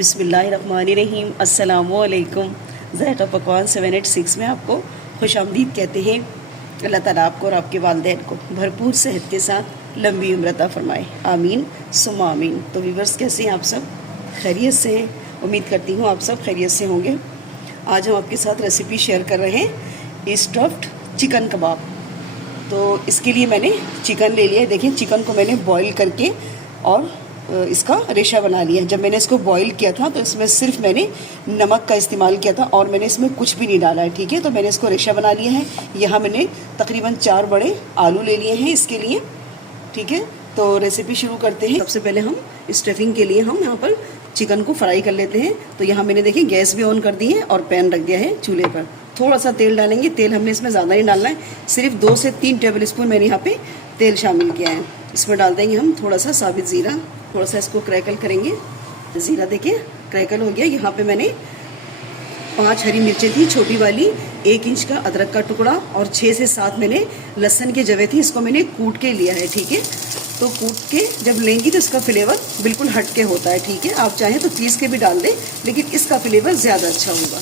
बिस्मिल्लाहिर्रहमानिर्रहीम। अस्सलामुअलैकुम। ज़ायक़ा पकवान 786 में आपको खुशामदीद कहते हैं। अल्लाह ताला आपको और आपके वालिदैन को भरपूर सेहत के साथ लंबी उम्र अता फरमाए। आमीन सुम्मा आमीन। तो व्यूअर्स, कैसे हैं आप सब? खैरियत से हैं? उम्मीद करती हूँ आप सब खैरियत से होंगे। आज हम आपके साथ रेसिपी शेयर कर रहे हैं स्टफ्ड चिकन कबाब। तो इसके लिए मैंने चिकन ले लिया है। देखिए, चिकन को मैंने बॉईल करके और इसका रेशा बना लिया। जब मैंने इसको बॉईल किया था तो इसमें सिर्फ मैंने नमक का इस्तेमाल किया था और मैंने इसमें कुछ भी नहीं डाला है। ठीक है, तो मैंने इसको रेशा बना लिया है। यहाँ मैंने तकरीबन 4 बड़े आलू ले लिए हैं इसके लिए। ठीक है, तो रेसिपी शुरू करते हैं। सबसे पहले हम स्टफिंग के लिए हम यहाँ पर चिकन को फ्राई कर लेते हैं। तो यहाँ मैंने देखिए गैस भी ऑन कर दी है और पैन रख दिया है चूल्हे पर। थोड़ा सा तेल डालेंगे। तेल हमने इसमें ज़्यादा नहीं डालना है, सिर्फ 2 से 3 टेबल स्पून मैंने यहाँ पे तेल शामिल किया है। इसमें डाल देंगे हम थोड़ा सा साबित ज़ीरा। थोड़ा सा इसको क्रैकल करेंगे। ज़ीरा देखिए क्रैकल हो गया। यहाँ पे मैंने 5 हरी मिर्चें थी छोटी वाली, 1 इंच का अदरक का टुकड़ा और 6 से 7 मैंने लहसुन के जवे थी। इसको मैंने कूट के लिया है। ठीक है, तो कूट के जब लेंगी तो इसका फ्लेवर बिल्कुल हट के होता है। ठीक है, आप चाहें तो पीस के भी डाल दें, लेकिन इसका फ्लेवर ज़्यादा अच्छा होगा।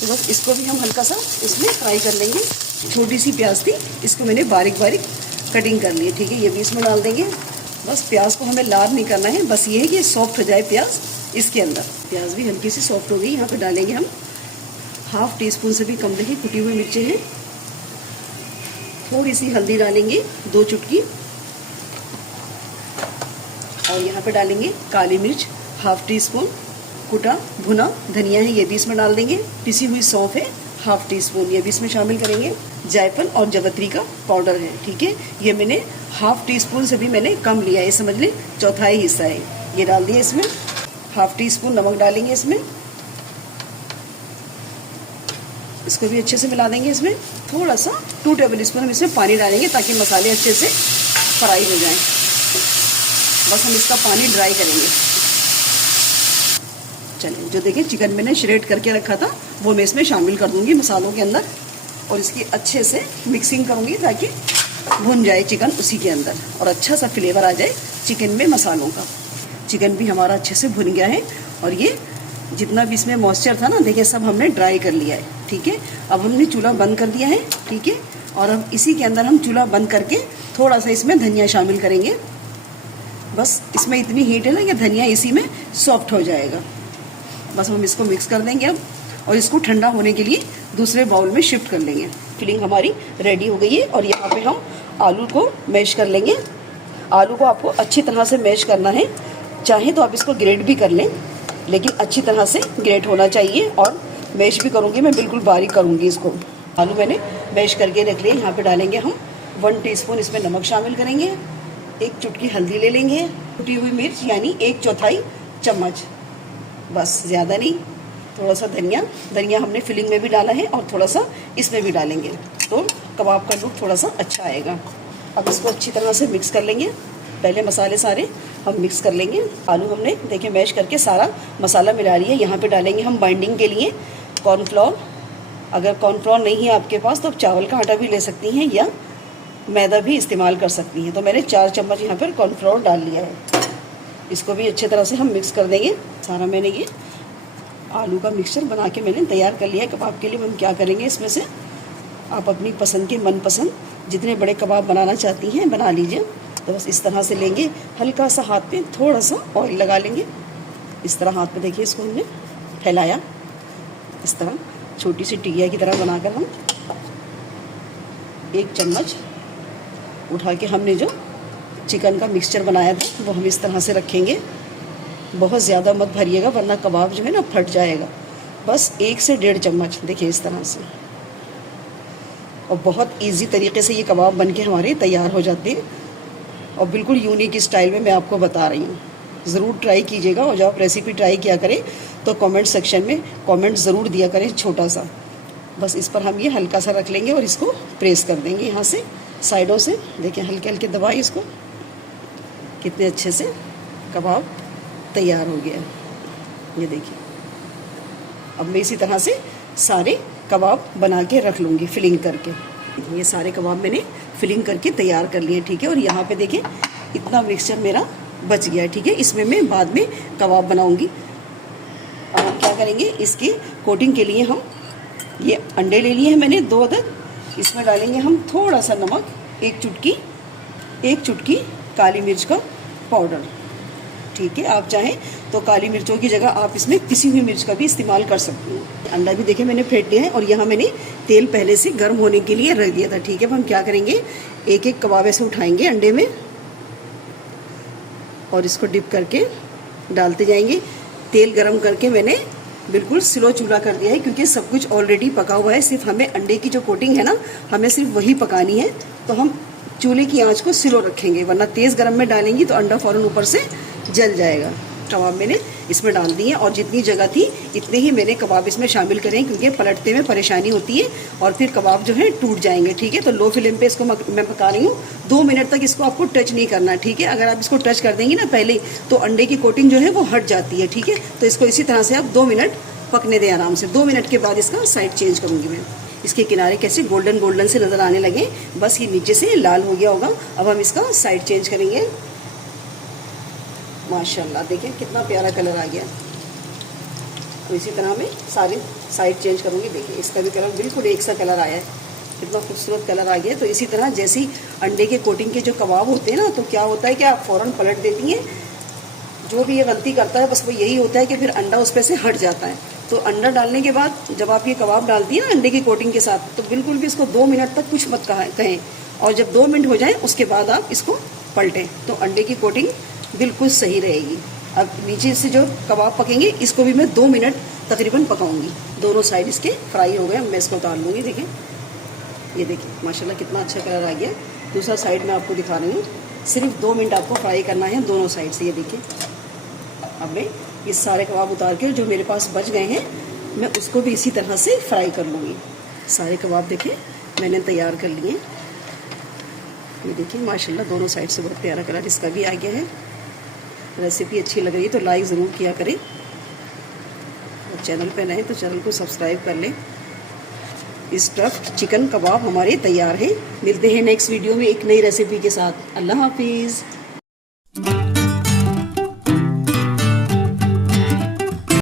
तो बस इसको भी हम हल्का सा इसमें फ्राई कर लेंगे। छोटी सी प्याज थी, इसको मैंने बारीक बारीक कटिंग कर ली है। ठीक है, ये भी इसमें डाल देंगे। बस प्याज को हमें लाल नहीं करना है, बस ये है कि सॉफ्ट हो जाए प्याज इसके अंदर। प्याज भी हल्की सी सॉफ्ट हो गई। यहाँ पे डालेंगे हम 1/2 टीस्पून से भी कम देखिए कुटी हुई मिर्चें हैं। थोड़ी सी हल्दी डालेंगे, 2 चुटकी। और यहाँ पे डालेंगे काली मिर्च 1/2 टीस्पून। कुटा भुना धनिया है, ये भी इसमें डाल देंगे। पिसी हुई सौंफ है 1/2 टीस्पून, ये भी इसमें शामिल करेंगे। जायफल और जवत्री का पाउडर है। ठीक है, ये मैंने 1/2 टीस्पून से भी मैंने कम लिया है, समझ लें 1/4 हिस्सा है। ये डाल दिया इसमें। 1/2 टीस्पून नमक डालेंगे इसमें। इसको भी अच्छे से मिला देंगे। इसमें थोड़ा सा 2 टेबल स्पून हम इसमें पानी डालेंगे ताकि मसाले अच्छे से फ्राई हो जाएं। बस हम इसका पानी ड्राई करेंगे। चलिए, जो देखिए चिकन मैंने श्रेड करके रखा था वो मैं इसमें शामिल कर दूंगी मसालों के अंदर और इसकी अच्छे से मिक्सिंग करूंगी ताकि भुन जाए चिकन उसी के अंदर और अच्छा सा फ्लेवर आ जाए चिकन में मसालों का। चिकन भी हमारा अच्छे से भुन गया है और ये जितना भी इसमें मॉइस्चर था ना, देखिए सब हमने ड्राई कर लिया है। ठीक है, अब हमने चूल्हा बंद कर दिया है। ठीक है, और अब इसी के अंदर हम चूल्हा बंद करके थोड़ा सा इसमें धनिया शामिल करेंगे। बस इसमें इतनी हीट है ना कि धनिया इसी में सॉफ्ट हो जाएगा। बस हम इसको मिक्स कर देंगे अब और इसको ठंडा होने के लिए दूसरे बाउल में शिफ्ट कर लेंगे। फिलिंग हमारी रेडी हो गई है और यहाँ पे हम आलू को मैश कर लेंगे। आलू को आपको अच्छी तरह से मैश करना है। चाहे तो आप इसको ग्रेट भी कर लें, लेकिन अच्छी तरह से ग्रेट होना चाहिए। और मैश भी करूँगी मैं, बिल्कुल बारीक करूँगी इसको। आलू मैंने मैश करके रख लिए। यहाँ पर डालेंगे हम 1 टीस्पून इसमें नमक शामिल करेंगे। 1 चुटकी हल्दी ले लेंगे। कुटी हुई मिर्च यानी 1/4 चम्मच, बस ज़्यादा नहीं। थोड़ा सा धनिया हमने फिलिंग में भी डाला है और थोड़ा सा इसमें भी डालेंगे तो कबाब का लुक थोड़ा सा अच्छा आएगा। अब इसको अच्छी तरह से मिक्स कर लेंगे। पहले मसाले सारे हम मिक्स कर लेंगे। आलू हमने देखिए मैश करके सारा मसाला मिला लिया। यहाँ पे डालेंगे हम बाइंडिंग के लिए कॉर्नफ्लोर। अगर कॉर्नफ्लोर नहीं है आपके पास तो आप चावल का आटा भी ले सकती हैं या मैदा भी इस्तेमाल कर सकती हैं। तो मैंने 4 चम्मच यहाँ पर कॉर्नफ्लोर डाल लिया है। इसको भी अच्छे तरह से हम मिक्स कर देंगे। सारा मैंने ये आलू का मिक्सचर बना के मैंने तैयार कर लिया है। कबाब के लिए हम क्या करेंगे, इसमें से आप अपनी पसंद के मनपसंद जितने बड़े कबाब बनाना चाहती हैं बना लीजिए। तो बस इस तरह से लेंगे, हल्का सा हाथ पे थोड़ा सा ऑयल लगा लेंगे। इस तरह हाथ पे देखिए इसको हमने फैलाया। इस तरह छोटी सी टिकिया की तरह बनाकर हम 1 चम्मच उठा के हमने जो चिकन का मिक्सचर बनाया था वो हम इस तरह से रखेंगे। बहुत ज़्यादा मत भरिएगा वरना कबाब जो है ना फट जाएगा। बस 1 से 1.5 चम्मच देखिए इस तरह से। और बहुत इजी तरीके से ये कबाब बनके हमारे तैयार हो जाते हैं और बिल्कुल यूनिक स्टाइल में मैं आपको बता रही हूँ। ज़रूर ट्राई कीजिएगा और जब आप रेसिपी ट्राई किया करें तो कमेंट सेक्शन में कमेंट ज़रूर दिया करें छोटा सा। बस इस पर हम ये हल्का सा रख लेंगे और इसको प्रेस कर देंगे यहाँ से साइडों से। देखिए हल्के हल्के दबाए इसको, कितने अच्छे से कबाब तैयार हो गया। ये देखिए, अब मैं इसी तरह से सारे कबाब बना के रख लूँगी फिलिंग करके। ये सारे कबाब मैंने फिलिंग करके तैयार कर लिए। ठीक है, और यहाँ पे देखिए इतना मिक्सचर मेरा बच गया है। ठीक है, इसमें मैं बाद में कबाब बनाऊँगी। करेंगे, इसकी कोटिंग के लिए हम ये अंडे ले लिए हैं मैंने 2 अदद। इसमें डालेंगे हम थोड़ा सा नमक, 1 चुटकी काली मिर्च का पाउडर। ठीक है, आप चाहें तो काली मिर्चों की जगह आप इसमें पिसी हुई मिर्च का भी इस्तेमाल कर सकते हैं। अंडा भी देखें मैंने फेंट लिया है और यहाँ मैंने तेल पहले से गर्म होने के लिए रख दिया था। ठीक है, अब हम क्या करेंगे, एक एक कबाब ऐसे उठाएंगे अंडे में और इसको डिप करके डालते जाएंगे। तेल गरम करके मैंने बिल्कुल स्लो चूल्हा कर दिया है, क्योंकि सब कुछ ऑलरेडी पका हुआ है। सिर्फ हमें अंडे की जो कोटिंग है ना, हमें सिर्फ वही पकानी है। तो हम चूल्हे की आंच को स्लो रखेंगे, वरना तेज़ गरम में डालेंगी तो अंडा फ़ौरन ऊपर से जल जाएगा। कबाब मैंने इसमें डाल दिए और जितनी जगह थी इतने ही मैंने कबाब इसमें शामिल करें, क्योंकि पलटते में परेशानी होती है और फिर कबाब जो है टूट जाएंगे। ठीक है, तो लो फ्लेम पे इसको मैं पका रही हूँ। 2 मिनट तक इसको आपको टच नहीं करना। ठीक है, अगर आप इसको टच कर देंगी ना पहले, तो अंडे की कोटिंग जो है वो हट जाती है। ठीक है, तो इसको इसी तरह से आप 2 मिनट पकने दें आराम से। 2 मिनट के बाद इसका साइड चेंज करूँगी मैं। इसके किनारे कैसे गोल्डन से नज़र आने लगे, बस ये नीचे से लाल हो गया होगा। अब हम इसका साइड चेंज करेंगे। माशाल्लाह, देखिए कितना प्यारा कलर आ गया। तो इसी तरह मैं सारे साइड चेंज करूँगी। देखिए इसका भी कलर बिल्कुल एक सा कलर आया है, कितना खूबसूरत कलर आ गया। तो इसी तरह जैसे ही अंडे के कोटिंग के जो कबाब होते हैं ना, तो क्या होता है कि आप फ़ौरन पलट देती हैं। जो भी ये गलती करता है बस वो यही होता है कि फिर अंडा उस पर से हट जाता है। तो अंडा डालने के बाद जब आप ये कबाब डालती हैं ना अंडे की कोटिंग के साथ, तो बिल्कुल भी इसको 2 मिनट तक कुछ मत कहें, और जब 2 मिनट हो जाए उसके बाद आप इसको पलटें, तो अंडे की कोटिंग बिल्कुल सही रहेगी। अब नीचे से जो कबाब पकेंगे इसको भी मैं 2 मिनट तकरीबन पकाऊंगी। दोनों साइड इसके फ्राई हो गए, मैं इसको उतार लूँगी। देखिए, ये देखिए माशाल्लाह कितना अच्छा कलर आ गया। दूसरा साइड मैं आपको दिखा रही हूँ। सिर्फ 2 मिनट आपको फ्राई करना है दोनों साइड से। ये देखिए, अब मैं ये सारे कबाब उतार के जो मेरे पास बच गए हैं, मैं उसको भी इसी तरह से फ्राई कर लूँगी। सारे कबाब देखिए मैंने तैयार कर लिए। ये देखिए माशाल्लाह दोनों साइड से बहुत प्यारा कलर इसका भी आ गया है। रेसिपी अच्छी लग रही है तो लाइक ज़रूर किया करें, और चैनल पे नए तो चैनल को सब्सक्राइब कर लें। स्टफ्ड चिकन कबाब हमारे तैयार हैं। मिलते हैं नेक्स्ट वीडियो में एक नई रेसिपी के साथ। अल्लाह हाफिज़।